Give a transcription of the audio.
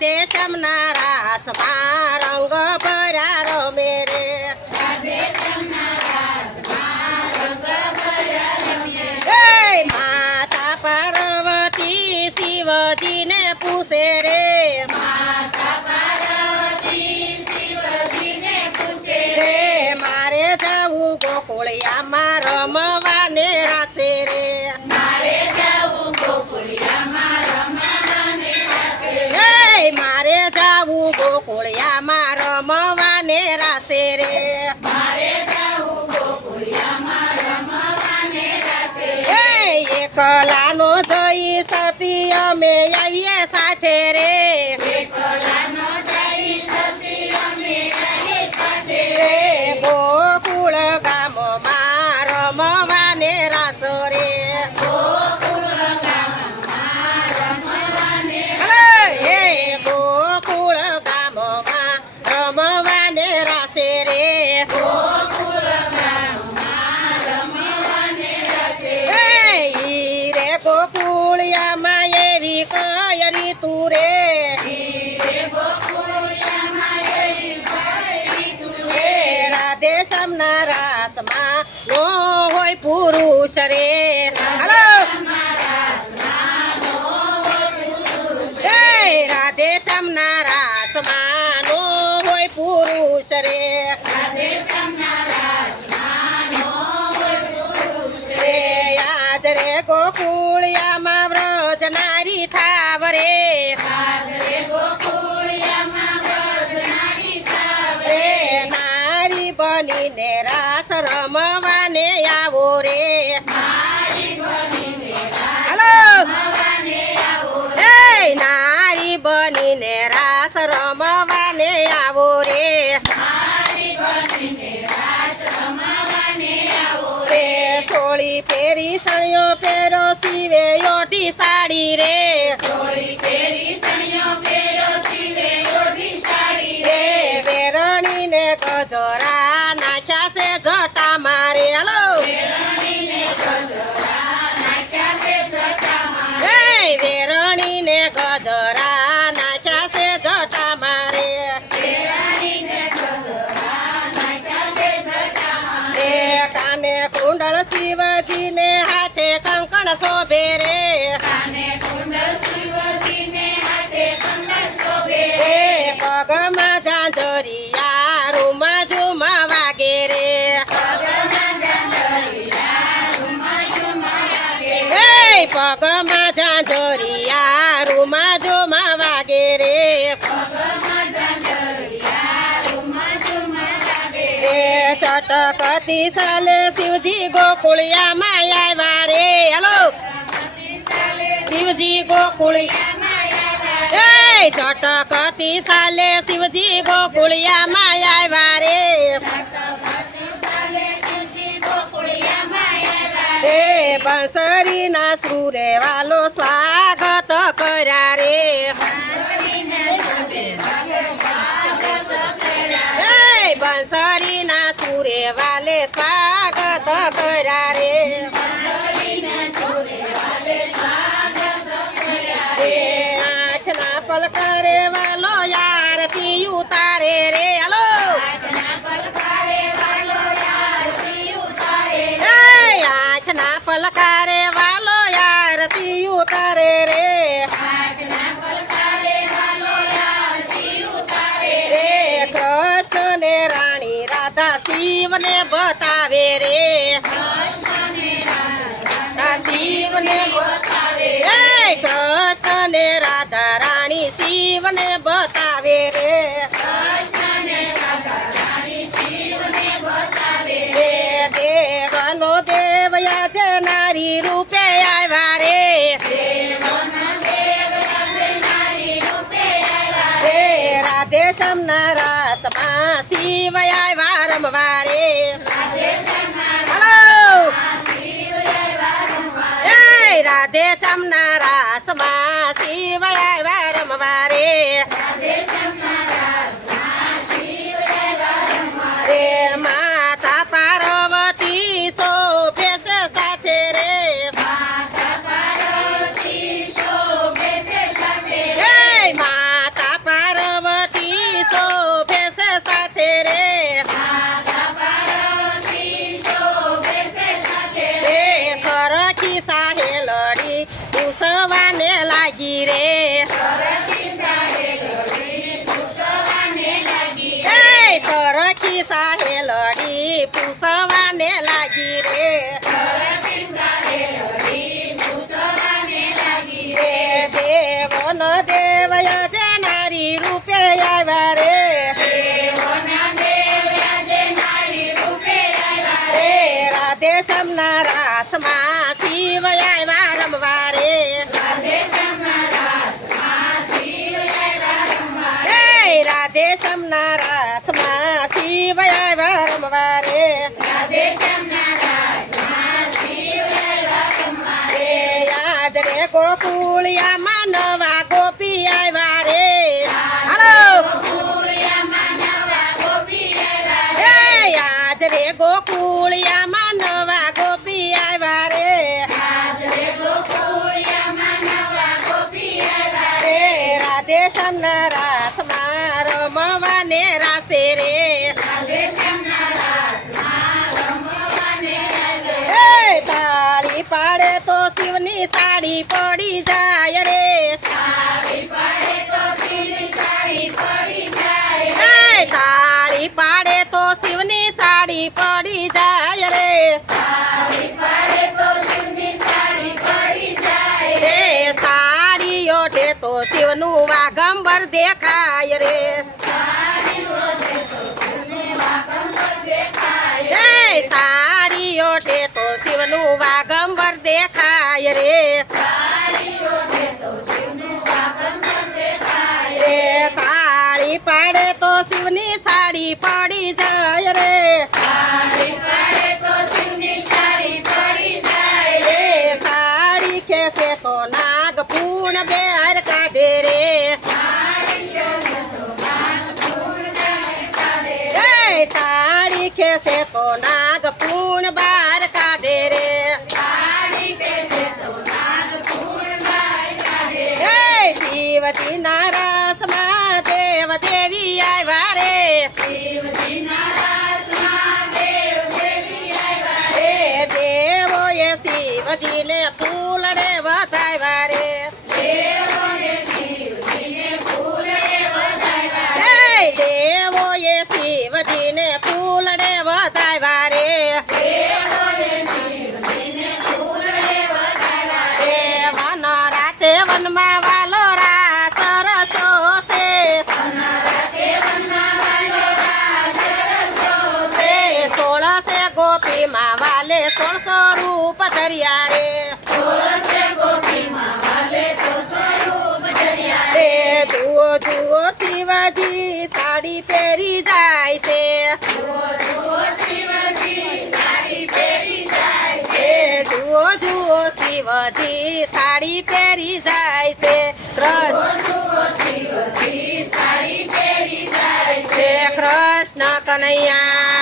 રાધે શ્યામના રાસમાં રંગ ભર્યા રમે રે માતા પાર્વતી શિવજીને પૂછે રે મારે જવું ગોકુળિયામાં રમવાને રાસે રે મારે જવું ગોકુળિયામાં રમવાને રાસે રે એકલાનો જઈ સતી અમે આવીએ સાથે રે ગોકુળ ગામમાં રમવાને રાસ રે ગોકુળ ગામમાં રમવાને રાસે રે ગોકુળિયામાં એવી કઈ રીતુ રે રાધે શ્યામના રાસમાં નો હોય પુરુષ રે હાલો રાધે શ્યામના રાસમાં નો હોય પુરુષ રે આજ રે ગોકુળિયામાં વ્રજ નારી થાવ રે નારી બનીને રાસ રમવાને આવો રે હાલો નારી બનીને રાસ રમવાને આવો રે સોળી ફેરી સણિયો પેરો સીવે યોટી સાડી રે વેરણીને ગજરા નાખ્યા છે જટા મારે હાલો વેરણીને ગજરા નાખ્યા છે જટા મારે કાને કુંડળ શિવજીને હાથે કંકણ શોભે રે પગમાં ઝાંઝરિયા રૂમા ઝુમા વાગે રે પગમાં ઝાંઝરિયા રૂમા ઝુમા વાગે રે ચટકતી સાલે શિવજી ગોકુળિયામાં આવ્યા રે હાલો શિવજી ચટકતી સાલે શિવજી ગોકુળિયામાં આવ્યા રે બંસરીના સુરે વાલો સ્વાગત કર્યા રે બંસરીના સુરે વાલે સ્વાગત કર્યા રે આંખના પલકારે વાલો યારતી ઉતારે રે હાલો આંખના પલકારે વાલો યારતી ઉતારે રે કૃષ્ણ ને રાણી રાધા શિવને બતાવે રે શિવને કૃષ્ણ ને રાધા રાણી શિવને બતાવે રે દેવનો દેવયા છે નારી રૂપે આવ્યા રે રાધે શ્યામના રાસમાં શિવ આવ્યા રમવા રે હાલો રાધે શ્યામના રાસમાં શિવ આવ્યા રમવા રે માતા પાર્વતી શોભે છે સાથે રે માતા પૂછવાને લાગી રે સરખી સાહેલડી પૂછવાને લાગી રે દેવો ન દેવય જે નારી રૂપે આવ્યા રે રાધે શ્યામના રાસમાં શિવ આવ્યા રમવા રે રાધે શ્યામના રાસમાં શિવ આવ્યા રમવા રે આજ રે ગોકુળિયામાં નવા ગોપી આવ્યા રે હાલો આજ રે ગોકુળિયામાં નવા ગોપી આવ્યા રે રાધે શ્યામના રાસમાં રમવાને રાસે રે તાળી પાડે તો શિવની સાડી પડી જાય રે તાળી પાડે તો શિવની સાડી પડી જાય રે સાડી ઓઢે તો શિવનું વાગંબર દેખાય રે સાડી ઓઢે તો શિવનું વાગંબર દેખાય રે તાળી પાડે તો શિવની સાડી પડી જાય રે સાડી ખેસે તો નાગ પૂર્ણ બેર કાઢે રે સાડી ખેસે તો નાગ પૂર્ણ બાર કાઢે રે શિવજી ના રસમાં દેવ દેવી આવ્યા રે દેવો એ શિવજીને ફૂલ રે વધાવ્યા રે દેવો એ શિવજીને ફૂલ રે વધાવ્યા રે વન રાતે વનમાં વાલો ગોપીમાં વાલે 16 રૂપ ધર્યા રે જુઓ જુઓ શિવજી સાડી પહેરી જાય છે જુઓ શિવજી સાડી પહેરી જાય છે કૃષ્ણ કનૈયા